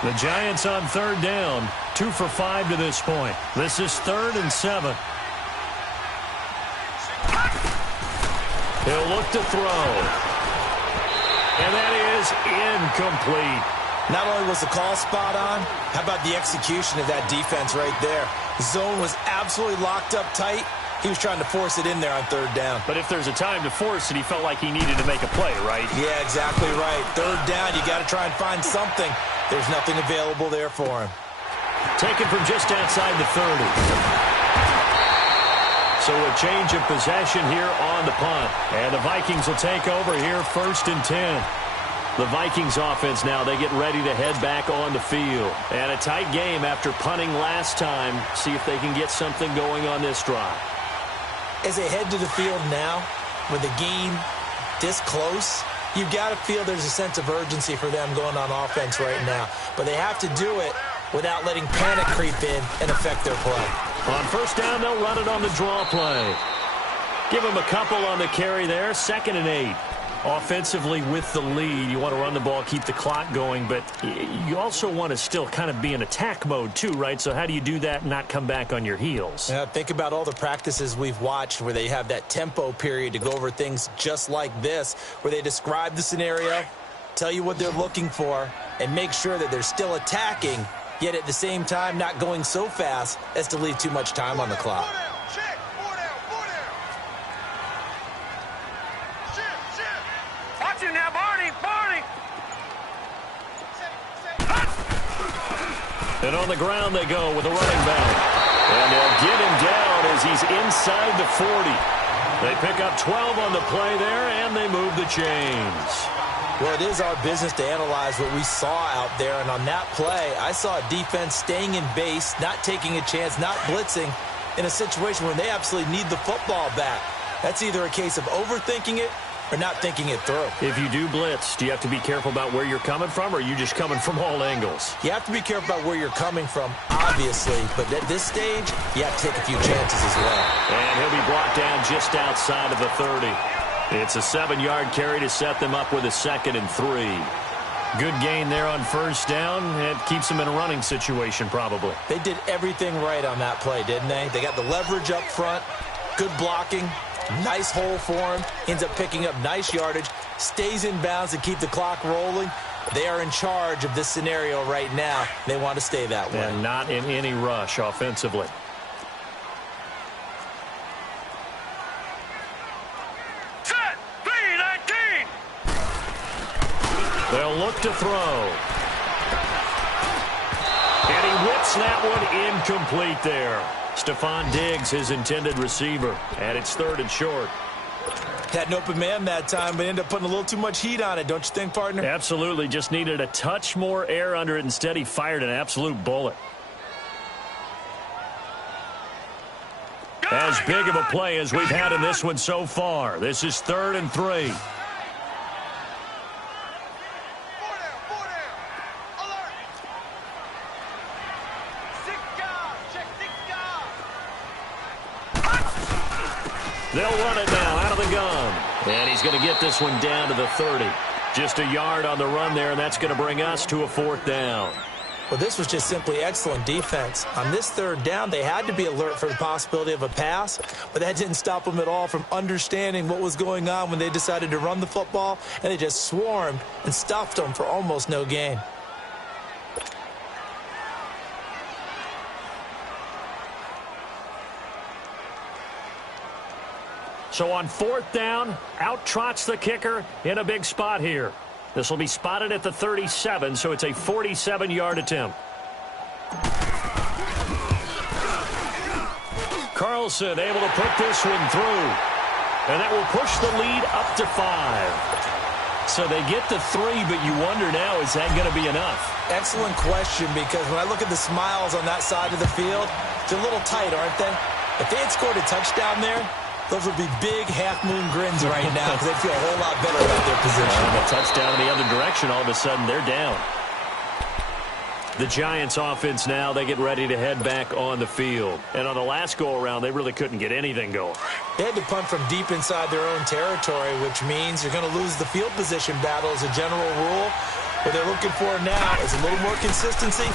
The Giants on 3rd down, 2 for 5 to this point. This is 3rd and 7. He'll look to throw. And that is incomplete. Not only was the call spot on, how about the execution of that defense right there? The zone was absolutely locked up tight. He was trying to force it in there on 3rd down. But if there's a time to force it, he felt like he needed to make a play, right? Yeah, exactly right. 3rd down, you got to try and find something. There's nothing available there for him. Taken from just outside the 30. So a change of possession here on the punt. And the Vikings will take over here 1st and 10. The Vikings offense now, they get ready to head back on the field. And a tight game after punting last time. See if they can get something going on this drive. As they head to the field now, with the game this close, you've got to feel there's a sense of urgency for them going on offense right now. But they have to do it without letting panic creep in and affect their play. On first down, they'll run it on the draw play. Give them a couple on the carry there. 2nd and 8. Offensively with the lead, you want to run the ball, keep the clock going, but you also want to still kind of be in attack mode too, right? So how do you do that and not come back on your heels? Yeah, think about all the practices we've watched where they have that tempo period to go over things just like this, where they describe the scenario, tell you what they're looking for, and make sure that they're still attacking, yet at the same time not going so fast as to leave too much time on the clock. Watch him now, Barney! And on the ground they go with a running back. And they'll get him down as he's inside the 40. They pick up 12 on the play there, and they move the chains. Well, it is our business to analyze what we saw out there, and on that play, I saw a defense staying in base, not taking a chance, not blitzing, in a situation where they absolutely need the football back. That's either a case of overthinking it or not thinking it through. If you do blitz, do you have to be careful about where you're coming from, or are you just coming from all angles? You have to be careful about where you're coming from, obviously, but at this stage, you have to take a few chances as well. And he'll be brought down just outside of the 30. It's a 7-yard carry to set them up with a 2nd and 3. Good gain there on first down. It keeps them in a running situation, probably. They did everything right on that play, didn't they? They got the leverage up front, good blocking, nice hole for him, ends up picking up nice yardage, stays in bounds to keep the clock rolling. They are in charge of this scenario right now. They want to stay that way. And not in any rush offensively. Set! 3-19! They'll look to throw. And he whips that one incomplete there. Stephon Diggs, his intended receiver, and it's 3rd and short. Had an open man that time, but ended up putting a little too much heat on it, don't you think, partner? Absolutely. Just needed a touch more air under it. Instead, he fired an absolute bullet. As big of a play as we've had in this one so far. This is 3rd and 3. They'll run it now out of the gun. And he's going to get this one down to the 30. Just a yard on the run there, and that's going to bring us to a 4th down. Well, this was just simply excellent defense. On this 3rd down, they had to be alert for the possibility of a pass, but that didn't stop them at all from understanding what was going on when they decided to run the football, and they just swarmed and stuffed them for almost no gain. So on 4th down, out trots the kicker in a big spot here. This will be spotted at the 37, so it's a 47-yard attempt. Carlson able to put this one through. And that will push the lead up to 5. So they get the 3, but you wonder now, is that going to be enough? Excellent question, because when I look at the smiles on that side of the field, they're a little tight, aren't they? If they had scored a touchdown there, those would be big half-moon grins right now because they feel a whole lot better about their position. And a touchdown in the other direction, all of a sudden they're down. The Giants offense now, they get ready to head back on the field. And on the last go-around, they really couldn't get anything going. They had to punt from deep inside their own territory, which means you're going to lose the field position battle as a general rule. What they're looking for now is a little more consistency,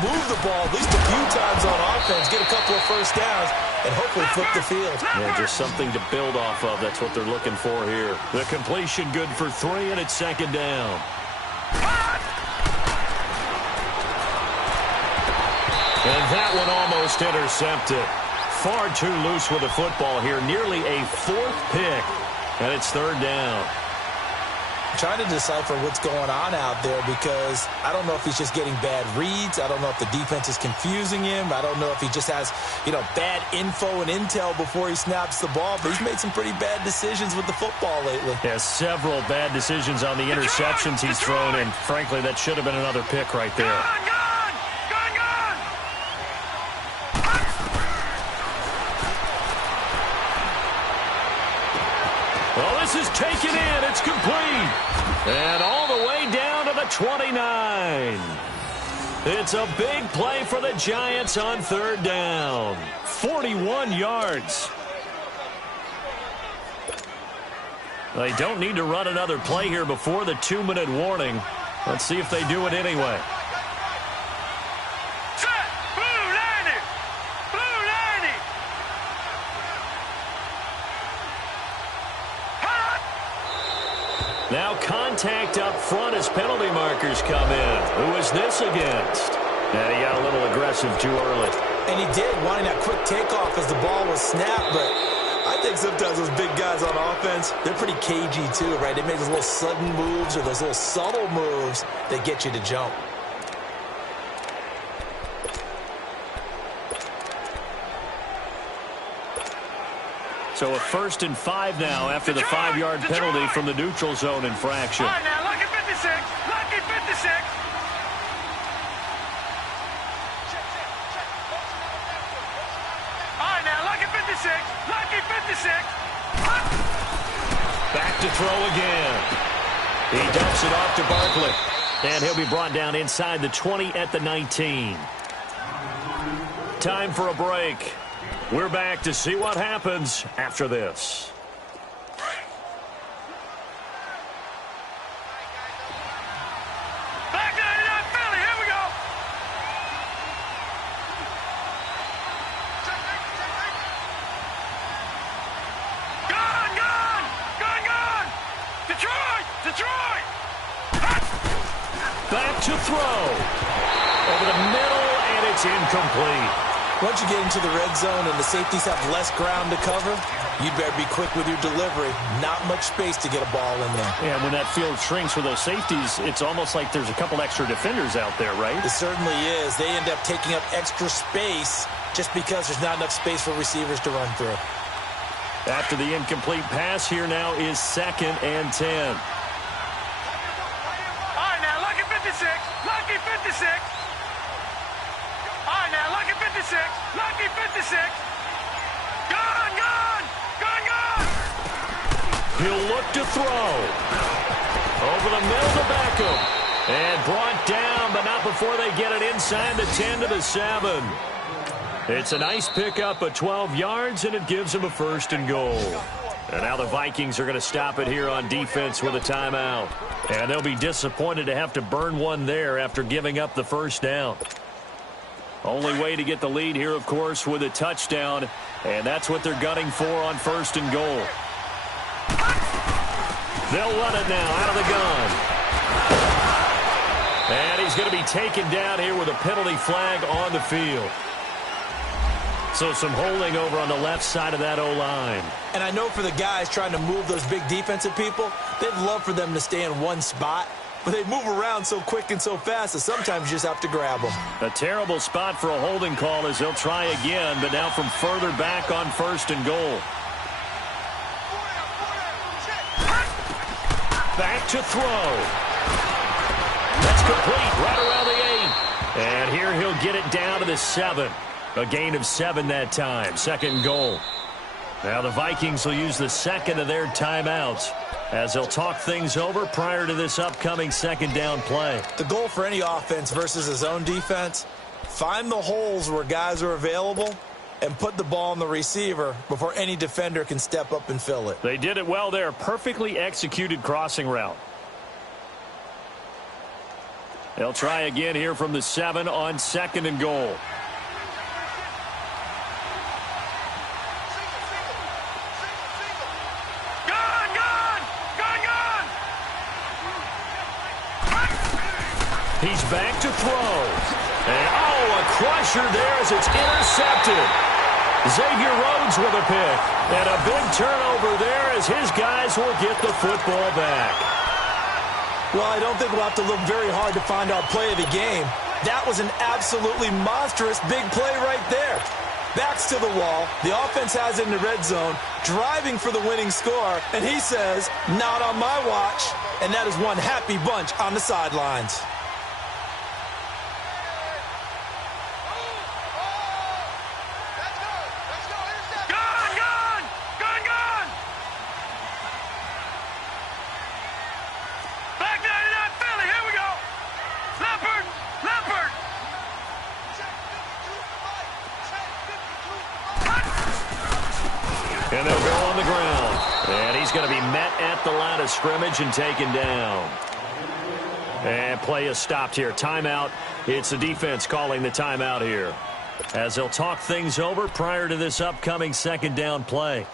move the ball at least a few times on offense, get a couple of first downs, and hopefully flip the field. Yeah, just something to build off of. That's what they're looking for here. The completion good for 3, and it's 2nd down. And that one almost intercepted. Far too loose with the football here. Nearly a 4th pick, and it's 3rd down. Trying to decipher what's going on out there because I don't know if he's just getting bad reads. I don't know if the defense is confusing him. I don't know if he just has, bad info and intel before he snaps the ball. But he's made some pretty bad decisions with the football lately. Yeah, several bad decisions on the interceptions he's thrown, and frankly, that should have been another pick right there. Well, this is taken in. It's complete. And all the way down to the 29. It's a big play for the Giants on third down. 41 yards. They don't need to run another play here before the 2-minute warning. Let's see if they do it anyway. Set. Blue 90. Blue 90. Hot. Now contact up front as penalty markers come in. Who is this against? And he got a little aggressive too early. And he did, wanting that quick takeoff as the ball was snapped, but I think sometimes those big guys on offense, they're pretty cagey too, right? They make those little sudden moves or those little subtle moves that get you to jump. So a 1st and 5 now after the 5-yard penalty from the neutral zone infraction. All right, now, lucky 56. Lucky 56. All right, now, lucky 56. Lucky 56. Back to throw again. He dumps it off to Barkley. And he'll be brought down inside the 20 at the 19. Time for a break. We're back to see what happens after this. Back to 99 Philly. Here we go. Gone, gone. Gone, gone. Detroit. Detroit. Back to throw. Over the middle, and it's incomplete. Once you get into the red zone and the safeties have less ground to cover, you'd better be quick with your delivery. Not much space to get a ball in there. And when that field shrinks for those safeties, it's almost like there's a couple extra defenders out there, right? It certainly is. They end up taking up extra space just because there's not enough space for receivers to run through. After the incomplete pass, here now is 2nd and 10. All right, now, lucky 56. Lucky 56. All right, now, lucky 56. Lucky 56. Gone, gone. Gone, gone. He'll look to throw. Over the middle to Beckham. And brought down, but not before they get it inside the 10 to the 7. It's a nice pickup of 12 yards, and it gives them a 1st and goal. And now the Vikings are going to stop it here on defense with a timeout. And they'll be disappointed to have to burn one there after giving up the 1st down. Only way to get the lead here, of course, with a touchdown. And that's what they're gunning for on 1st and goal. They'll run it now out of the gun. And he's going to be taken down here with a penalty flag on the field. So some holding over on the left side of that O-line. And I know for the guys trying to move those big defensive people, they'd love for them to stay in one spot. But they move around so quick and so fast that sometimes you just have to grab them. A terrible spot for a holding call as they'll try again, but now from further back on 1st and goal. Back to throw. That's complete right around the 8. And here he'll get it down to the 7. A gain of 7 that time. 2nd and goal. Now the Vikings will use the 2nd of their timeouts as they'll talk things over prior to this upcoming 2nd down play. The goal for any offense versus his own defense, find the holes where guys are available and put the ball on the receiver before any defender can step up and fill it. They did it well there. Perfectly executed crossing route. They'll try again here from the 7 on 2nd and goal. He's back to throw. And, a crusher there as it's intercepted. Xavier Rhodes with a pick. And a big turnover there as his guys will get the football back. Well, I don't think we'll have to look very hard to find our play of the game. That was an absolutely monstrous big play right there. Backs to the wall. The offense has it in the red zone, driving for the winning score. And he says, not on my watch. And that is one happy bunch on the sidelines. he's going to be met at the line of scrimmage and taken down. And play is stopped here. Timeout. It's the defense calling the timeout here, as they'll talk things over prior to this upcoming second down play.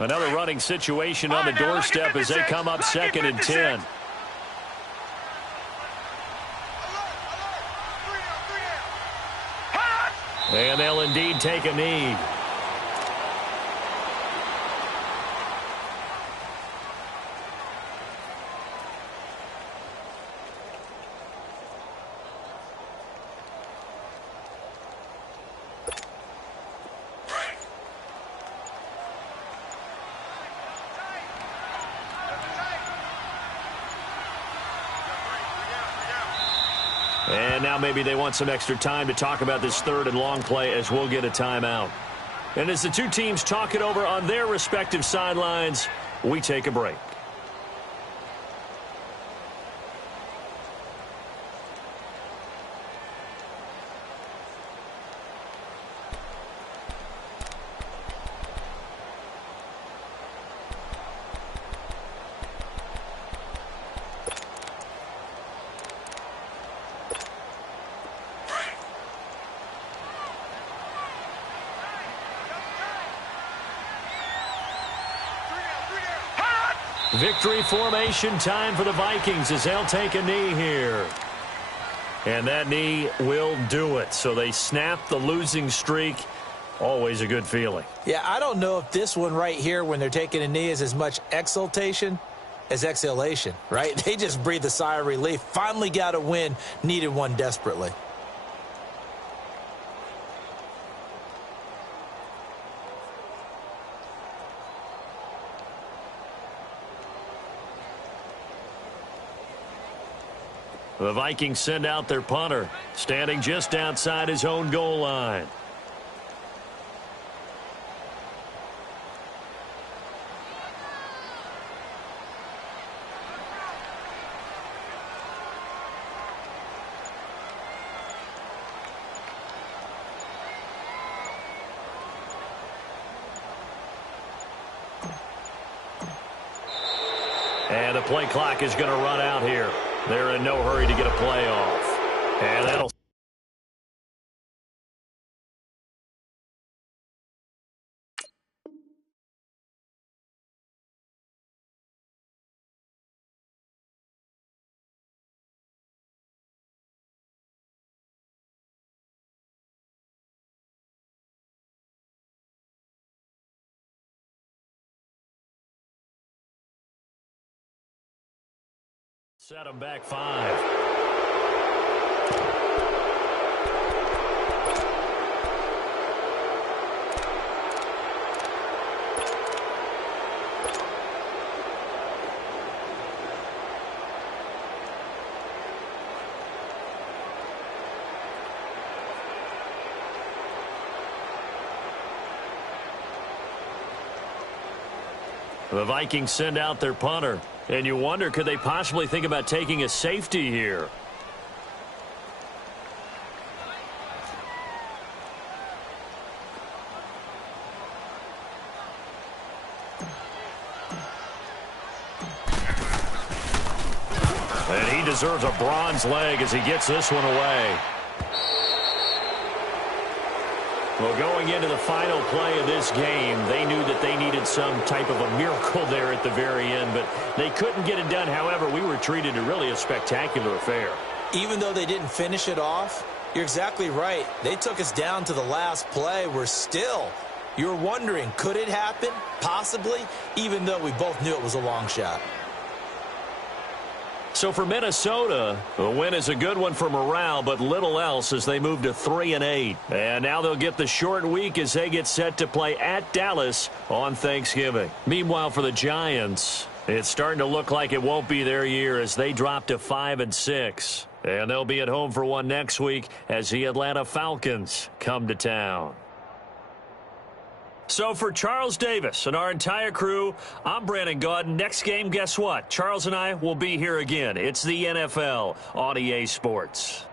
Another running situation on the doorstep as they come up second and 10. And they'll indeed take a knee. And now maybe they want some extra time to talk about this third and long play, as we'll get a timeout. And as the two teams talk it over on their respective sidelines, we take a break. Victory formation time for the Vikings as they'll take a knee here. And that knee will do it. So they snap the losing streak. Always a good feeling. Yeah, I don't know if this one right here when they're taking a knee is as much exultation as exhalation, right? They just breathe a sigh of relief. Finally got a win, needed one desperately. The Vikings send out their punter, standing just outside his own goal line. And the play clock is going to run out here. They're in no hurry to get a play off. And that'll... Set them back 5. The Vikings send out their punter. And you wonder, could they possibly think about taking a safety here? And he deserves a bronze leg as he gets this one away. Well, going into the final play of this game, they knew that they needed some type of a miracle there at the very end, but they couldn't get it done. However, we were treated to really a spectacular affair. Even though they didn't finish it off, you're exactly right. They took us down to the last play. You're wondering, could it happen? Possibly, even though we both knew it was a long shot. So for Minnesota, the win is a good one for morale, but little else as they move to 3-8. And now they'll get the short week as they get set to play at Dallas on Thanksgiving. Meanwhile, for the Giants, it's starting to look like it won't be their year as they drop to 5-6. And they'll be at home for one next week as the Atlanta Falcons come to town. So for Charles Davis and our entire crew, I'm Brandon Gaudin. Next game, guess what? Charles and I will be here again. It's the NFL on EA Sports.